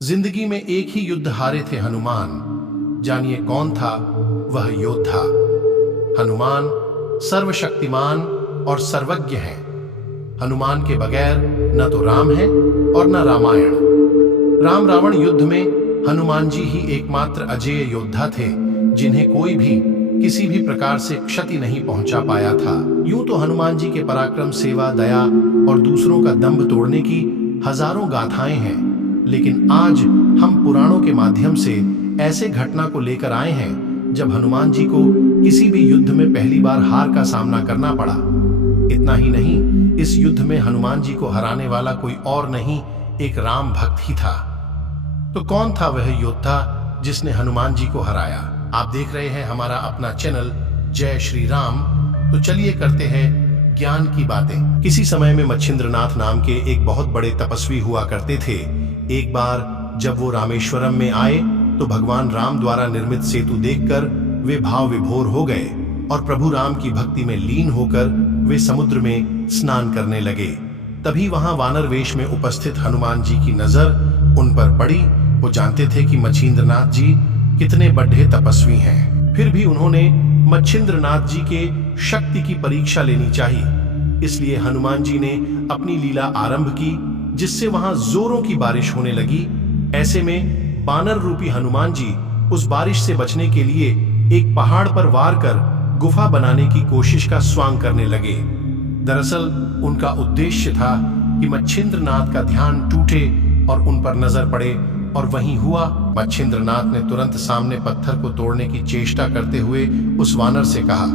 जिंदगी में एक ही युद्ध हारे थे हनुमान। जानिए कौन था वह योद्धा। हनुमान सर्वशक्तिमान और सर्वज्ञ हैं। हनुमान के बगैर न तो राम है और न रामायण। राम रावण युद्ध में हनुमान जी ही एकमात्र अजेय योद्धा थे जिन्हें कोई भी किसी भी प्रकार से क्षति नहीं पहुंचा पाया था। यूं तो हनुमान जी के पराक्रम, सेवा, दया और दूसरों का दंभ तोड़ने की हजारों गाथाएं हैं, लेकिन आज हम पुराणों के माध्यम से ऐसे घटना को लेकर आए हैं जब हनुमान जी को किसी भी युद्ध में पहली बार हार का सामना करना पड़ा। इतना ही नहीं, इस युद्ध में हनुमान जी को हराने वाला कोई और नहीं, एक राम भक्त ही था। तो कौन था वह योद्धा जिसने हनुमान जी को हराया? आप देख रहे हैं हमारा अपना चैनल जय श्री राम। तो चलिए करते हैं ज्ञान की बातें। किसी समय में मच्छिंद्रनाथ नाम के एक बहुत बड़े तपस्वी हुआ करते थे। एक बार जब वो रामेश्वरम में आए तो भगवान राम द्वारा निर्मित सेतु देखकर वे भाव विभोर हो गए और प्रभु राम की भक्ति में लीन होकर वे समुद्र में स्नान करने लगे। तभी वहां वानर वेश में उपस्थित हनुमान जी की नजर उन पर पड़ी। वो जानते थे कि मच्छिंद्रनाथ जी कितने बड़े तपस्वी हैं, फिर भी उन्होंने मच्छिंद्रनाथ जी के शक्ति की परीक्षा लेनी चाहिए। इसलिए हनुमान जी ने अपनी लीला आरंभ की, जिससे वहां जोरों की बारिश होने लगी। ऐसे में बानर रूपी हनुमान जी उस बारिश से बचने के लिए एक पहाड़ पर वार कर गुफा बनाने की कोशिश का स्वांग करने लगे। दरअसल उनका उद्देश्य था कि मच्छिंद्रनाथ का ध्यान टूटे और उन पर नजर पड़े, और वहीं हुआ। मच्छिंद्रनाथ ने तुरंत सामने पत्थर को तोड़ने की चेष्टा करते हुए उस वानर से कहा,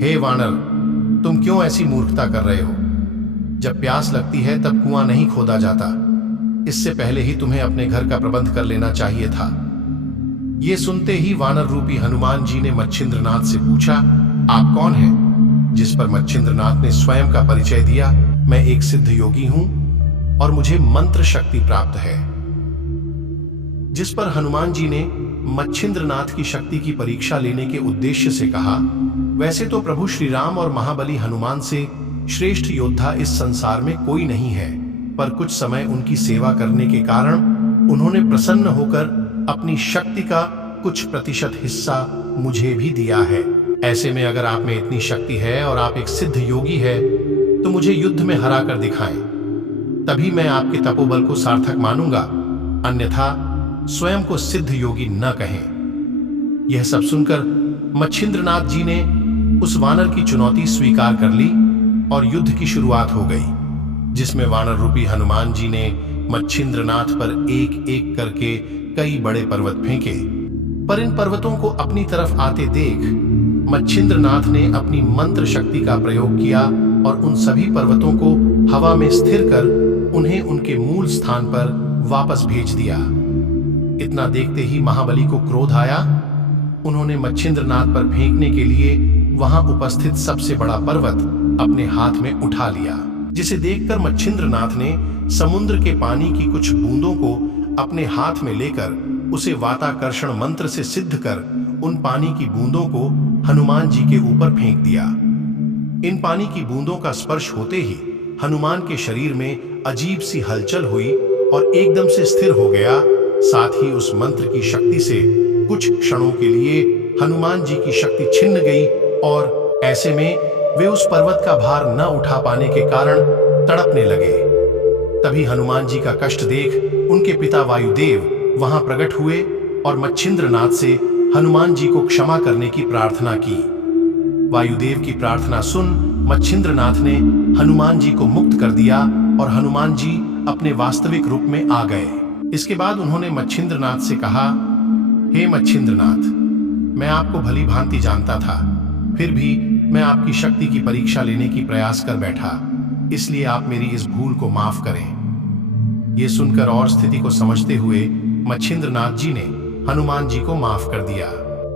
हे वानर, तुम क्यों ऐसी मूर्खता कर रहे हो? जब प्यास लगती है तब कुआं नहीं खोदा जाता। इससे पहले ही तुम्हें अपने घर का प्रबंध कर लेना चाहिए था। ये सुनते ही वानर रूपी हनुमान जी ने मच्छिंद्रनाथ से पूछा, आप कौन हैं? जिस पर मच्छिंद्रनाथ ने स्वयं का परिचय दिया, मैं एक सिद्ध योगी हूं और मुझे मंत्र शक्ति प्राप्त है। जिस पर हनुमान जी ने मच्छिंद्रनाथ की शक्ति की परीक्षा लेने के उद्देश्य से कहा, वैसे तो प्रभु श्री राम और महाबली हनुमान से श्रेष्ठ योद्धा इस संसार में कोई नहीं है, पर कुछ समय उनकी सेवा करने के कारण उन्होंने प्रसन्न होकर अपनी शक्ति का कुछ प्रतिशत हिस्सा मुझे भी दिया है। ऐसे में अगर आप में इतनी शक्ति है और आप एक सिद्ध योगी है तो मुझे युद्ध में हरा कर दिखाएं, तभी मैं आपके तपोबल को सार्थक मानूंगा, अन्यथा स्वयं को सिद्ध योगी न कहें। यह सब सुनकर मच्छिंद्रनाथ जी ने उस वानर की चुनौती स्वीकार कर ली और युद्ध की शुरुआत हो गई, जिसमें वानर रूपी हनुमान जी ने मच्छिंद्रनाथ पर एक एक करके कई बड़े पर्वत फेंके। पर इन पर्वतों को अपनी तरफ आते देख मच्छिंद्रनाथ ने अपनी मंत्र शक्ति का प्रयोग किया और उन सभी पर्वतों को हवा में स्थिर कर उन्हें उनके मूल स्थान पर वापस भेज दिया। इतना देखते ही महाबली को क्रोध आया। उन्होंने मच्छिंद्रनाथ पर फेंकने के लिए वहां उपस्थित सबसे बड़ा पर्वत अपने हाथ में उठा लिया, जिसे देखकर मच्छिंद्रनाथ ने समुद्र के पानी की कुछ बूंदों को अपने हाथ में लेकर उसे वाताकर्षण मंत्र से सिद्ध कर उन पानी की बूंदों को हनुमान जी के ऊपर फेंक दिया। इन पानी की बूंदों का स्पर्श होते ही हनुमान के शरीर में अजीब सी हलचल हुई और एकदम से स्थिर हो गया। साथ ही उस मंत्र की शक्ति से कुछ क्षणों के लिए हनुमान जी की शक्ति छिन्न गई और ऐसे में वे उस पर्वत का भार न उठा पाने के कारण तड़पने लगे। तभी हनुमान जी का कष्ट देख उनके पिता वायुदेव वहां प्रकट हुए और मच्छिंद्रनाथ से हनुमान जी को क्षमा करने की प्रार्थना की। वायुदेव की प्रार्थना सुन मच्छिंद्रनाथ ने हनुमान जी को मुक्त कर दिया और हनुमान जी अपने वास्तविक रूप में आ गए। इसके बाद उन्होंने मच्छिंद्रनाथ से कहा, हे मच्छिंद्रनाथ, मैं आपको भली भांति जानता था, फिर भी मैं आपकी शक्ति की परीक्षा लेने की प्रयास कर बैठा, इसलिए आप मेरी इस भूल को माफ करें। ये सुनकर और स्थिति को समझते हुए मच्छिंद्रनाथ जी ने हनुमान जी को माफ कर दिया।